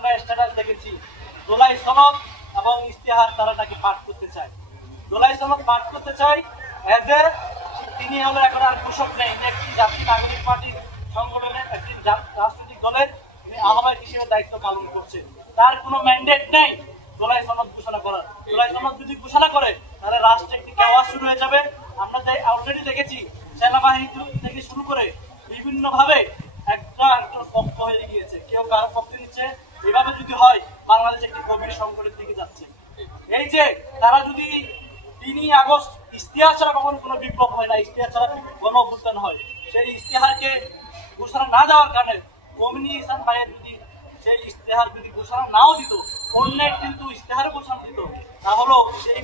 আমরা স্ট্যাটাস দেখেছি দোলাই সনদ এবং ইশতেহার তারা তাকে পাঠ করতে চায়। দোলাই সনদ পাঠ করতে চায় তিনি হলো এখন আর ঘোষক নেই, একটি জাতীয় নাগরিক পার্টির সংগঠনের একটি রাজনৈতিক দলের তিনি আহ্বায়ক হিসেবে দায়িত্ব পালন করছেন। তার কোনো ম্যান্ডেট নেই দোলাই সনদ ঘোষণা করার। দোলাই সনদ যদি ঘোষণা করে তাহলে রাষ্ট্রে একটি কেওয়াস শুরু হয়ে যাবে। আমরা অলরেডি দেখেছি সেনাবাহিনী থেকে শুরু করে বিভিন্ন ভাবে একটা পক্ষ হয়ে গিয়েছে, কেউ কারো পক্ষ নিচ্ছে। এভাবে যদি হয় বাংলাদেশ একটি গভীর সংকটের দিকে যাচ্ছে। এই যে তারা যদি 3 আগস্ট ইশতেহার ছাড়া কখনো কোনো বিপ্লব হয় না, ইশতেহার ছাড়া গণ অভ্যুত্থান হয়, সেই ইশতেহারকে ঘোষণা না দেওয়ার কারণে মমিনুল ইহসান ভাইয়ের যদি সেই ইশতেহার যদি ঘোষণা নাও দিত, অন্য কিন্তু ইশতেহার ঘোষণা দিত, তাহলে সেই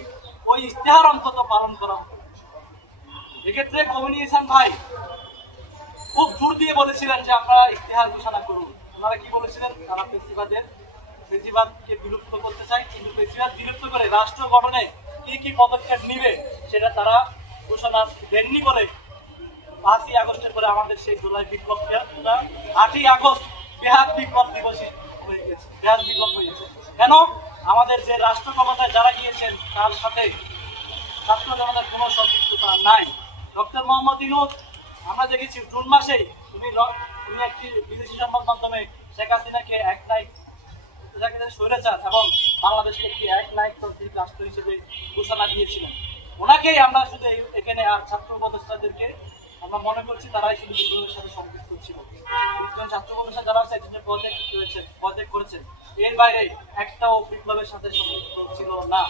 ওই ইশতেহার অন্তত পালন করা হতো। এক্ষেত্রে মমিনুল ইহসান ভাই খুব জোর দিয়ে বলেছিলেন যে আপনারা ইশতেহার ঘোষণা করুন। ওনারা কি বলেছিলেন? তারা ফেসিবাদকে বিলুপ্ত করতে চায়, কিন্তু ফেসিবাদ বিলুপ্ত করে রাষ্ট্র গঠনে কি কি পদক্ষেপ নিবে সেটা তারা ঘোষণা দেননি বলে 5ই আগস্টের পরে আমাদের সেই জুলাই বিপ্লবটা 8ই আগস্ট বৃহৎ বিপ্লব দিবস হয়ে গেছে। বৃহৎ বিপ্লব হয়েছে কেন? আমাদের যে রাষ্ট্র ক্ষমতায় যারা গিয়েছেন তার সাথে ছাত্র জনতার কোনো সম্পৃক্ততা নাই। ডক্টর মোহাম্মদ ইউনূস আমরা দেখেছি জুন মাসেই উনি একটি বিদেশি সংবাদ মাধ্যমে শেখ হাসিনাকে এক নায়ক স্বৈরাচার এবং বাংলাদেশকে একটি এক নায়কতান্ত্রিক রাষ্ট্র হিসেবে ঘোষণা দিয়েছিলেন। ওনাকেই আমরা শুধু এখানে আর ছাত্র উপদেষ্টাদেরকে আমরা মনে করছি তারাই শুধু বিপ্লবের সাথে সম্পৃক্ত ছিল। ছাত্র উপদেষ্টা যারা আছে প্রজেক্ট করেছেন, এর বাইরে একটাও বিপ্লবের সাথে সম্পৃক্ত ছিল না।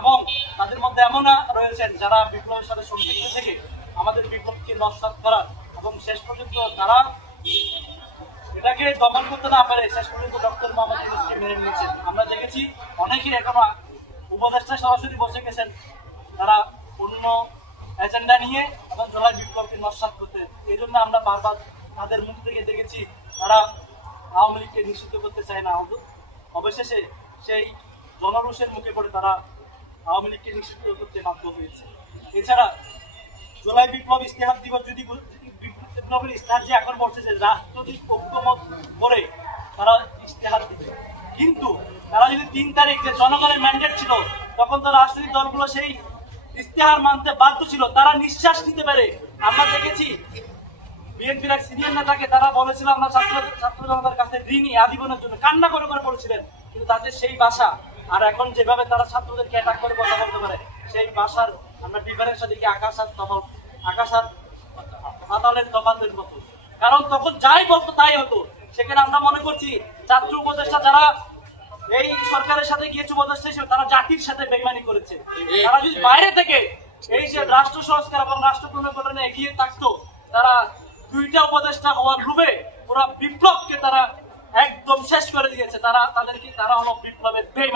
এবং তাদের মধ্যে এমন রয়েছেন যারা বিপ্লবের সাথে সম্পৃক্ত থেকে আমাদের বিপ্লবকে নস্যাৎ করার এবং শেষ পর্যন্ত তারা এটাকে দমন করতে না পারে শেষ পর্যন্ত ডক্টর মোহাম্মদ ইউনূসকে মেনে নিয়েছেন। আমরা দেখেছি অনেকেই এখনো উপদেষ্টা সরাসরি বসে গেছেন তারা অন্য এজেন্ডা নিয়ে এবং জুলাই বিপ্লবকে নস্যাৎ করতে। এই জন্য আমরা বারবার তাদের মুখ থেকে দেখেছি তারা আওয়ামী লীগকে নিষিদ্ধ করতে চায় না। অবশেষে সেই জনরোষের মুখে পড়ে তারা আওয়ামী লীগকে নিষিদ্ধ করতে বাধ্য হয়েছে। এছাড়া জুলাই বিপ্লব ইশতেহার দিবস যদি বিপ্লবের ইশতেহার যে এখন বলছে যে রাজনৈতিক ঐক্যমত করে তারা ইশতেহার দিবে, কিন্তু তারা যদি 3 তারিখ যে জনগণের ম্যান্ডেট ছিল তখন তো রাজনৈতিক দলগুলো সেই ইশতেহার মানতে বাধ্য ছিল, তারা নিঃশ্বাস নিতে পারে। আমরা দেখেছি বিএনপির এক সিনিয়র নেতাকে তারা বলেছিল আমরা ছাত্র জনতার কাছে ঋণী আজীবনের জন্য, কান্না করে করে বলেছিলেন, কিন্তু তাদের সেই ভাষা আর এখন যেভাবে তারা ছাত্রদেরকে অ্যাটাক করে কথা বলতে পারে সেই ভাষার আমরা ডিফারেন্স দেখি আকাশ আর পাতালের তফাতের মতো। কারণ তখন যাই বলতো তাই হতো। সেখানে আমরা মনে করছি ছাত্র উপদেষ্টা যারা এই সরকারের সাথে গিয়েছে উপদেষ্টা হিসেবে তারা জাতির সাথে বেইমানি করেছে। তারা যদি বাইরে থেকে এই যে রাষ্ট্র সংস্কার এবং রাষ্ট্র পুনর্গঠনে এগিয়ে থাকতো, তারা 2টা উপদেষ্টা হওয়ার লোভে পুরো বিপ্লবকে তারা একদম শেষ করে দিয়েছে। তারা হলো বিপ্লবের বেইমান।